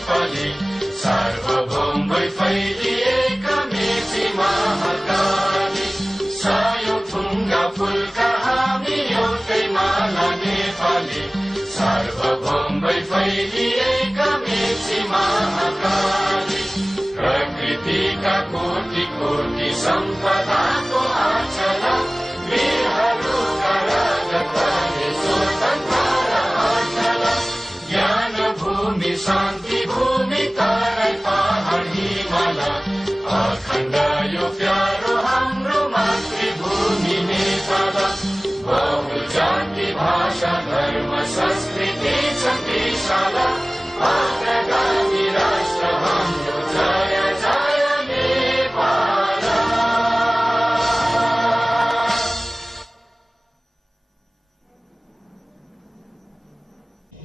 नेपाली सार्वभौम भई फैलिएका मेची महाकाली सायो थुङ्गा फुलका हामी एउटै माला नेपाली सार्वभौम भई फैलिएका मेची महाकाली प्रकृतिका कोटि कोटि सम्पदाको आचल वीरहरूका राजधानी स्वतन्त्र अचल ज्ञान भूमि शान्ति भूमि तराई पहाड हिमाल अखण्ड यो प्यारो हाम्रो मातृभूमि नेपाल बहु जाति भाषा धर्म संस्कृति छ विशाल अग्रगामी राष्ट्र हाम्रो जय जय नेपाल।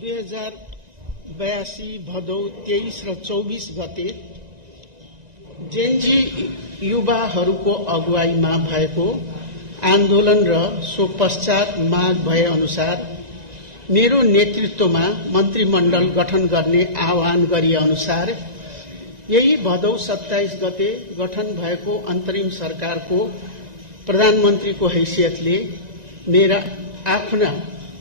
2082 भदौ 23 र 24 गते जेन्जी युवाहरूको अगुवाईमा भएको आन्दोलन र सो पश्चात माग भए अनुसार मेरो नेतृत्वमा मन्त्रीमण्डल गठन गर्ने आह्वान गरिए अनुसार यही भदौ 27 गते गठन भएको अन्तरिम सरकारको प्रधानमन्त्रीको हैसियतले मेरा आफ्ना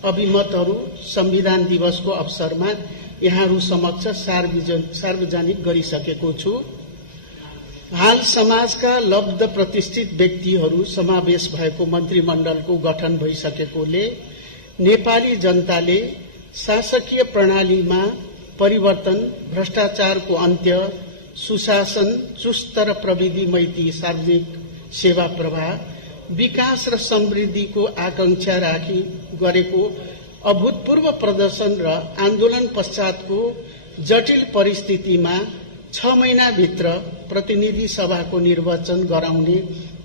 अभिमतहरू संविधान दिवसको अवसरमा यहाँहरू समक्ष सार्वजनिक गरिसकेको छु। हाल समाजका लब्ध प्रतिष्ठित व्यक्तिहरू समावेश भएको मन्त्रीमण्डलको गठन भइसकेकोले नेपाली जनताले शासकीय प्रणालीमा परिवर्तन, भ्रष्टाचारको अन्त्य, सुशासन, चुस्त र प्रविधि मैत्री सार्वजनिक सेवा प्रवाह, विकास र समृद्धिको आकांक्षा राखी गरेको अभूतपूर्व प्रदर्शन र आन्दोलन पश्चातको जटिल परिस्थितिमा 6 महिनाभित्र प्रतिनिधि सभाको निर्वाचन गराउने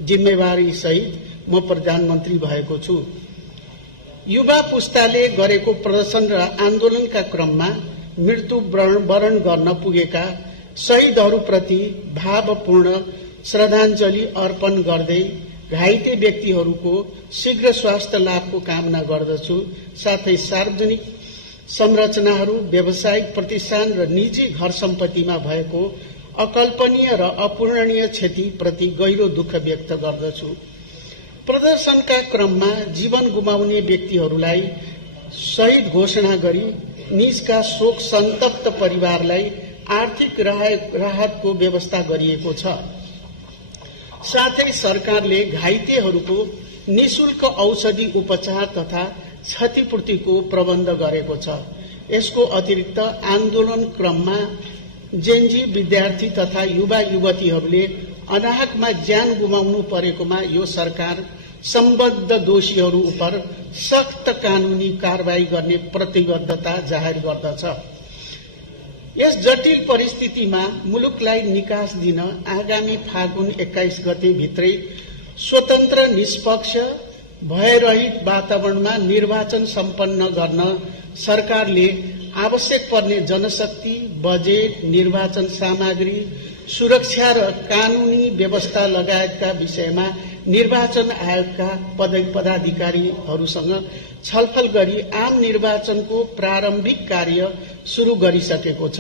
जिम्मेवारी सहित म प्रधानमन्त्री भएको छु। युवा पुस्ताले गरेको प्रदर्शन र आन्दोलनका क्रममा मृत्यु वरण गर्न पुगेका शहीदहरूप्रति भावपूर्ण श्रद्धाञ्जली अर्पण गर्दै घाइते व्यक्तिहरूको शीघ्र स्वास्थ्य लाभको कामना गर्दछु। साथै सार्वजनिक संरचनाहरू, व्यावसायिक प्रतिष्ठान र निजी घर सम्पत्तिमा भएको अकल्पनीय र अपूरणीय क्षतिप्रति गहिरो दुःख व्यक्त गर्दछु। प्रदर्शनका क्रममा जीवन गुमाउने व्यक्तिहरूलाई शहीद घोषणा गरी निजका शोक सन्तप्त परिवारलाई आर्थिक राहतको व्यवस्था गरिएको छ। साथै सरकारले घाइतेहरूको निशुल्क औषधि उपचार तथा क्षतिपूर्तिको प्रबन्ध गरेको छ। यसको अतिरिक्त आन्दोलन क्रममा जेनजी विद्यार्थी तथा युवा युवतीहरूले अनाहकमा ज्यान गुमाउनु परेकोमा यो सरकार सम्बद्ध दोषीहरू उप सख्त कानूनी कारवाही गर्ने प्रतिबद्धता जाहेर गर्दछ। यस जटिल परिस्थितिमा मुलुकलाई निकास दिन आगामी फागुन 21 गते भित्रै स्वतन्त्र, निष्पक्ष, भयरहित वातावरणमा निर्वाचन सम्पन्न गर्न सरकारले आवश्यक पर्ने जनशक्ति, बजेट, निर्वाचन सामग्री, सुरक्षा र कानूनी व्यवस्था लगायतका विषयमा निर्वाचन आयोगका पदाधिकारीहरूसँग छलफल गरी आम निर्वाचनको प्रारम्भिक कार्य शुरू गरिसकेको छ।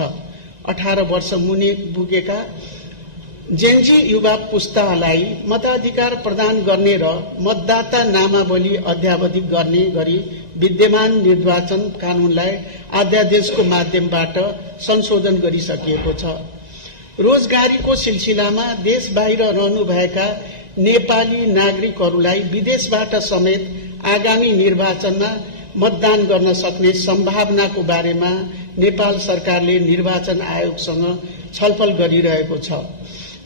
18 वर्ष मुनि पुगेका जेनजी युवा पुस्तालाई मताधिकार प्रदान गर्ने र मतदाता नामावली अद्यावधिक गर्ने गरी विद्यमान निर्वाचन कानूनलाई अध्यादेशको माध्यमबाट संशोधन गरिसकिएको छ। रोजगारीको सिलसिलामा देश बाहिर रहनुभएका नेपाली नागरिकहरूलाई विदेशबाट समेत आगामी निर्वाचनमा मतदान गर्न सक्ने सम्भावनाको बारेमा नेपाल सरकारले निर्वाचन आयोगसँग छलफल गरिरहेको छ।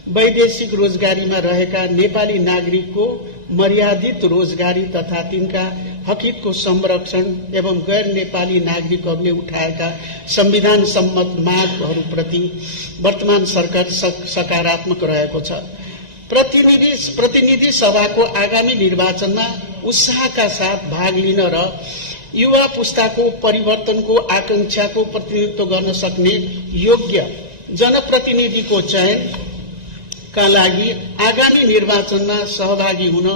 वैदेशिक रोजगारीमा रहेका नेपाली नागरिकको मर्यादित रोजगारी तथा तिनका हकको संरक्षण एवं गैर नेपाली नागरिकहरूले उठाएका संविधान सम्मत मागहरूप्रति वर्तमान सरकार सकारात्मक रहेको छ। प्रतिनिधि सभाको आगामी निर्वाचनमा उत्साहका साथ भाग लिन र युवा पुस्ताको परिवर्तनको आकांक्षाको प्रतिनिधित्व गर्न सक्ने योग्य जनप्रतिनिधिको चयनका लागि आगामी निर्वाचनमा सहभागी हुन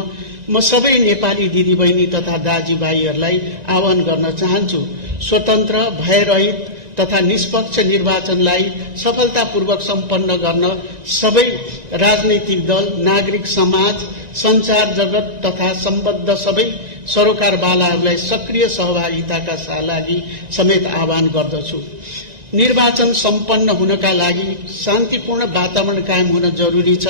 म सबै नेपाली दिदीबहिनी तथा दाजुभाइहरूलाई आह्वान गर्न चाहन्छु। स्वतन्त्र, भयरहित तथा निष्पक्ष निर्वाचनलाई सफलतापूर्वक सम्पन्न गर्न सबै राजनैतिक दल, नागरिक समाज, सञ्चार जगत तथा सम्बद्ध सबै सरोकारवालाहरूलाई सक्रिय सहभागिताका लागि समेत आह्वान गर्दछु। निर्वाचन सम्पन्न हुनका लागि शान्तिपूर्ण वातावरण कायम हुन जरुरी छ,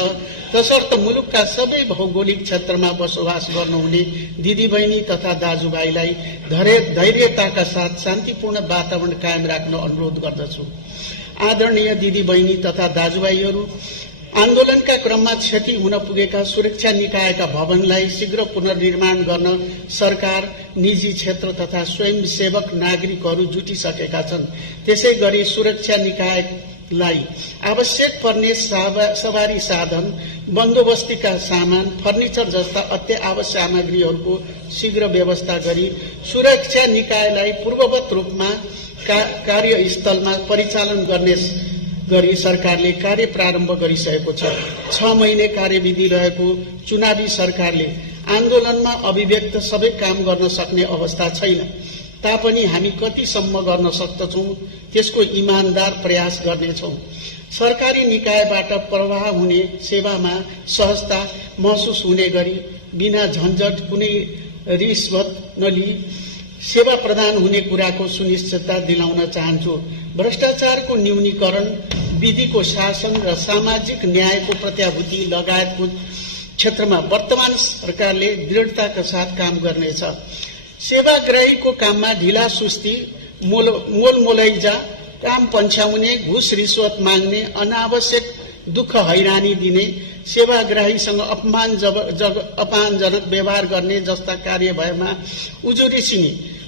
तसर्थ मुलुकका सबै भौगोलिक क्षेत्रमा बसोबास गर्नुहुने दिदीबहिनी तथा दाजुभाइलाई धैर्यताका साथ शान्तिपूर्ण वातावरण कायम राख्न अनुरोध गर्दछु। आदरणीय दिदीबहिनी तथा दाजुभाइहरू, आन्दोलनका क्रममा क्षति हुन पुगेका सुरक्षा निकायका भवनलाई शीघ्र पुनर्निर्माण गर्न सरकार, निजी क्षेत्र तथा स्वयंसेवक नागरिकहरू जुटिसकेका छन्। त्यसै गरी सुरक्षा निकायलाई आवश्यक पर्ने सवारी साधन, बन्दोबस्तीका सामान, फर्निचर जस्ता अत्यावश्यक सामग्रीहरूको शीघ्र व्यवस्था गरी सुरक्षा निकायलाई पूर्ववत रूपमा कार्यस्थलमा परिचालन गर्ने गरी सरकारले कार्य प्रारम्भ गरिसकेको छ। 6 महिने कार्यविधि रहेको चुनावी सरकारले आन्दोलनमा अभिव्यक्त सबै काम गर्न सक्ने अवस्था छैन। तापनि हामी कतिसम्म गर्न सक्दछौं त्यसको इमानदार प्रयास गर्नेछौं। सरकारी निकायबाट प्रवाह हुने सेवामा सहजता महसुस हुने गरी बिना झन्झट कुनै रिश्वत नलिई सेवा प्रदान हुने कुराको सुनिश्चितता दिलाउन चाहन्छु। भ्रष्टाचारको न्यूनीकरण, विधिको शासन र सामाजिक न्यायको प्रत्याभूति लगायतको क्षेत्रमा वर्तमान सरकारले दृढताका साथ काम गर्नेछ। सेवाग्राहीको काममा ढिला सुस्ती, मोलमोलैजा, काम पन्छ्याउने, घुस रिश्वत माग्ने, अनावश्यक दुःख हैरानी दिने, सेवाग्राहीसँग अपमानजनक व्यवहार गर्ने जस्ता कार्य भएमा उजुरी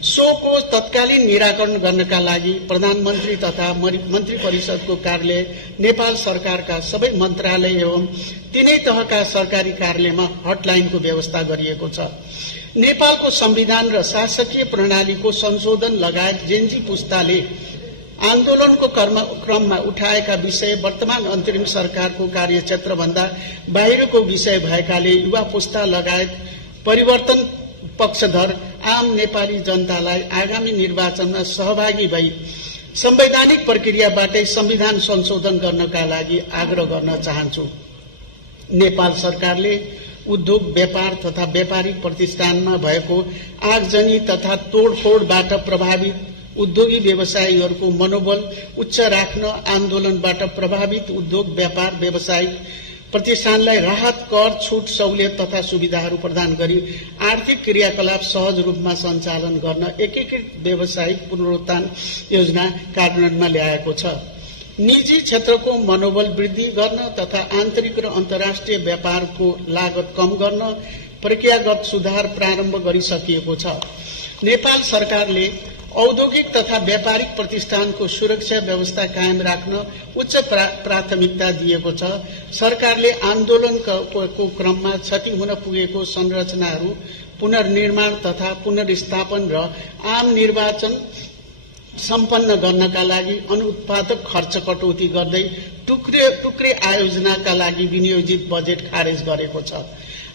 सोको तत्कालीन निराकरण गर्नका लागि प्रधानमन्त्री तथा मन्त्री परिषदको कार्यालय, नेपाल सरकारका सबै मन्त्रालय एवं तीनै तहका सरकारी कार्यालयमा हटलाइनको व्यवस्था गरिएको छ। नेपालको संविधान र शासकीय प्रणालीको संशोधन लगायत जेनजी पुस्ताले आन्दोलनको क्रममा उठाएका विषय वर्तमान अन्तरिम सरकारको कार्यक्षेत्रभन्दा बाहिरको विषय भएकाले युवा पुस्ता लगायत परिवर्तन पक्षधर आम नेपाली जनतालाई आगामी निर्वाचनमा सहभागी भई संवैधानिक प्रक्रियाबाटै संविधान संशोधन गर्नका लागि आग्रह गर्न चाहन्छु। नेपाल सरकारले उद्योग, व्यापार तथा व्यापारिक प्रतिष्ठानमा भएको आगजनी तथा तोडफोडबाट प्रभावित उद्योगी व्यवसायीहरूको मनोबल उच्च राख्न आन्दोलनबाट प्रभावित उद्योग, व्यापार, व्यावसायिक प्रतिष्ठानलाई राहत, कर, छूट, सहुलियत तथा सुविधाहरू प्रदान गरी आर्थिक क्रियाकलाप सहज रूपमा सञ्चालन गर्न एकीकृत व्यावसायिक पुनरुत्थान योजना कार्यान्वयनमा ल्याएको छ। निजी क्षेत्रको मनोबल वृद्धि गर्न तथा आन्तरिक र अन्तर्राष्ट्रिय व्यापारको लागत कम गर्न प्रक्रियागत सुधार प्रारम्भ गरिसकिएको छ। नेपाल सरकारले औद्योगिक तथा व्यापारिक प्रतिष्ठानको सुरक्षा व्यवस्था कायम राख्न उच्च प्राथमिकता दिएको छ। सरकारले आन्दोलनको क्रममा क्षति हुन पुगेको संरचनाहरू पुनर्निर्माण तथा पुनर्स्थापन र आम निर्वाचन सम्पन्न गर्नका लागि अनुत्पादक खर्च कटौती गर्दै टुक्रे आयोजनाका लागि विनियोजित बजेट खारेज गरेको छ।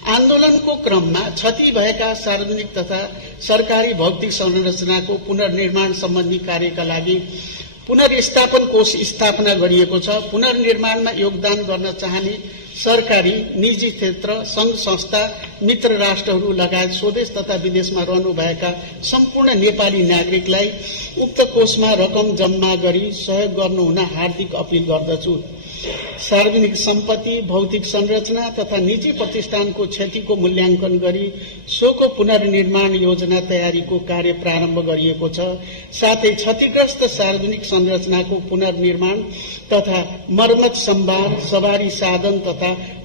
आन्दोलनको क्रममा क्षति भएका सार्वजनिक तथा सरकारी भौतिक संरचनाको पुनर्निर्माण सम्बन्धी कार्यका लागि पुनर्स्थापन कोष स्थापना गरिएको छ। पुनर्निर्माणमा योगदान गर्न चाहने सरकारी, निजी क्षेत्र, संघ संस्था, मित्र राष्ट्रहरू लगायत स्वदेश तथा विदेशमा रहनुभएका सम्पूर्ण नेपाली नागरिकलाई उक्त कोषमा रकम जम्मा गरी सहयोग गर्नुहुन हार्दिक अपील गर्दछु। सार्वजनिक सम्पत्ति, भौतिक संरचना तथा निजी प्रतिष्ठानको क्षतिको मूल्याङ्कन गरी सोको पुनर्निर्माण योजना तयारीको कार्य प्रारम्भ गरिएको छ। साथै क्षतिग्रस्त सार्वजनिक संरचनाको पुनर्निर्माण तथा मर्मत सम्भार, सवारी साधन तथा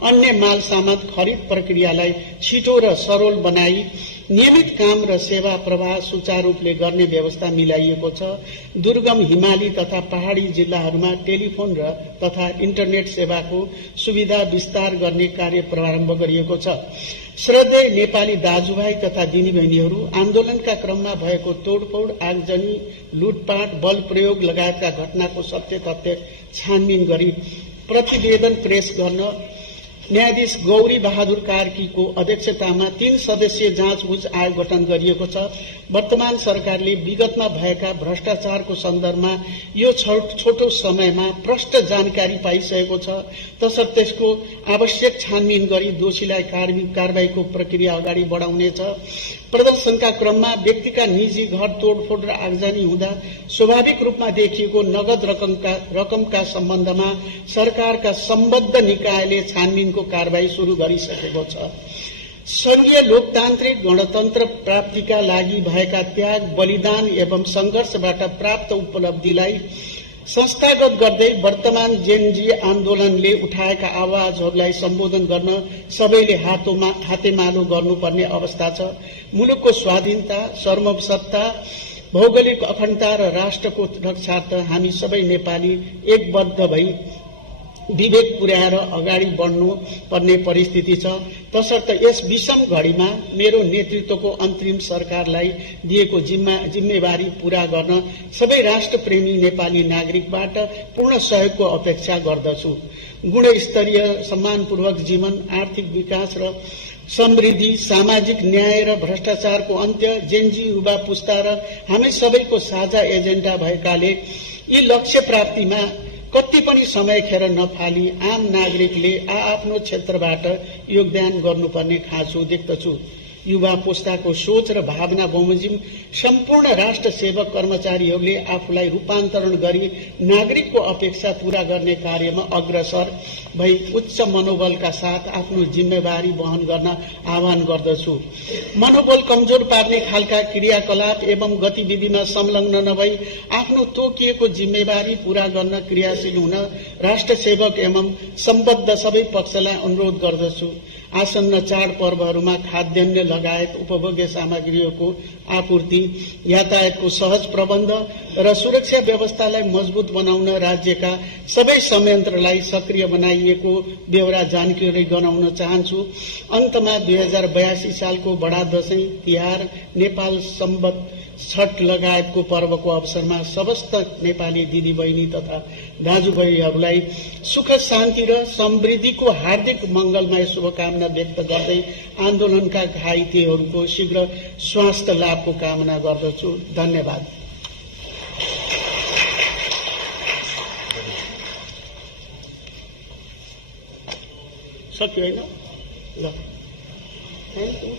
अन्य माल सामान खरिद प्रक्रियालाई छिटो र सरल बनाई नियमित काम र सेवा प्रवाह सुचारू रूपले गर्ने व्यवस्था मिलाइएको छ। दुर्गम, हिमाली तथा पहाड़ी जिल्लाहरूमा टेलिफोन र तथा इन्टरनेट सेवाको सुविधा विस्तार गर्ने कार्य प्रारम्भ गरिएको छ। श्रद्धेय नेपाली दाजुभाइ तथा दिदीबहिनीहरू, आन्दोलनका क्रममा भएको तोडफोड, आगजनी, लुटपाट, बल प्रयोग लगायतका घटनाको सत्य तथ्य छानबिन गरी प्रतिवेदन पेश गर्न न्यायाधीश गौरी बहादुर कार्कीको अध्यक्षतामा 3 सदस्यीय जाँचबुझ आयोग गठन गरिएको छ। वर्तमान सरकारले विगतमा भएका भ्रष्टाचारको सन्दर्भमा यो छोटो समयमा प्रष्ट जानकारी पाइसकेको छ, तसर्थ त्यसको आवश्यक छानबिन गरी दोषीलाई कारबाहीको प्रक्रिया अगाडि बढाउनेछ। प्रदर्शनका क्रममा व्यक्तिका निजी घर तोडफोड र आगजनी हुँदा स्वाभाविक रूपमा देखिएको नगद रकमका सम्बन्धमा सरकारका सम्बद्ध निकायले छानबिनको कारबाही शुरू गरिसकेको छ। संघीय लोकतान्त्रिक गणतन्त्र प्राप्तिका लागि भएका त्याग, बलिदान एवं संघर्षबाट प्राप्त उपलब्धिलाई संस्थागत गर्दै वर्तमान जेनजी आन्दोलनले उठाएका आवाजहरूलाई सम्बोधन गर्न सबैले हातेमालो गर्नुपर्ने अवस्था छ। मुलुकको स्वाधीनता, सार्वभौमसत्ता, भौगोलिक अखण्डता र राष्ट्रको रक्षार्थ हामी सबै नेपाली एकबद्ध भई विवेक पुर्याएर अगाडि बढ्नु पर्ने परिस्थिति छ। तसर्थ यस विषम घड़ीमा मेरो नेतृत्वको अन्तरिम सरकारलाई दिएको जिम्मेवारी पूरा गर्न सबै राष्ट्रप्रेमी नेपाली नागरिकबाट पूर्ण सहयोगको अपेक्षा गर्दछु। गुणस्तरीय सम्मानपूर्वक जीवन, आर्थिक विकास र समृद्धि, सामाजिक न्याय र भ्रष्टाचारको अन्त्य जेनजी युवा पुस्ता र हामी सबैको साझा एजेन्डा भएकाले यी लक्ष्य प्राप्तिमा कति पनि समय खेर नफाली आम नागरिकले आफ्नो क्षेत्रबाट योगदान गर्नुपर्ने खाँचो देख्दछु। युवा पुस्ताको सोच र भावना बमोजिम सम्पूर्ण राष्ट्र सेवक कर्मचारीहरूले आफूलाई रूपान्तरण गरी नागरिकको अपेक्षा पूरा गर्ने कार्यमा अग्रसर भई उच्च मनोबलका साथ आफ्नो जिम्मेवारी वहन गर्न आह्वान गर्दछु। मनोबल कमजोर पार्ने खालका क्रियाकलाप एवं गतिविधिमा संलग्न नभई आफ्नो तोकिएको जिम्मेवारी पूरा गर्न क्रियाशील हुन राष्ट्र सेवक एवं सम्बद्ध सबै पक्षलाई अनुरोध गर्दछु। आसन्न चाडपर्वहरूमा खाद्यान्न लगायत उपभोग्य सामग्रीहरूको आपूर्ति, यातायातको सहज प्रबन्ध र सुरक्षा व्यवस्थालाई मजबूत बनाउन राज्यका सबै संयन्त्रलाई सक्रिय बनाइएको बेहोरा जानकारी गराउन चाहन्छु। अन्तमा 2082 सालको बडा दशैं, तिहार, नेपाल सम्बत, छठ लगायतको पर्वको अवसरमा समस्त नेपाली दिदीबहिनी तथा दाजुभाइहरूलाई सुख, शान्ति र समृद्धिको हार्दिक मंगलमय शुभकामना व्यक्त गर्दै आन्दोलनका घाइतेहरूको शीघ्र स्वास्थ्य लाभको कामना गर्दछु। धन्यवाद। सक्यो हैन? ल, थ्याङ्क यू।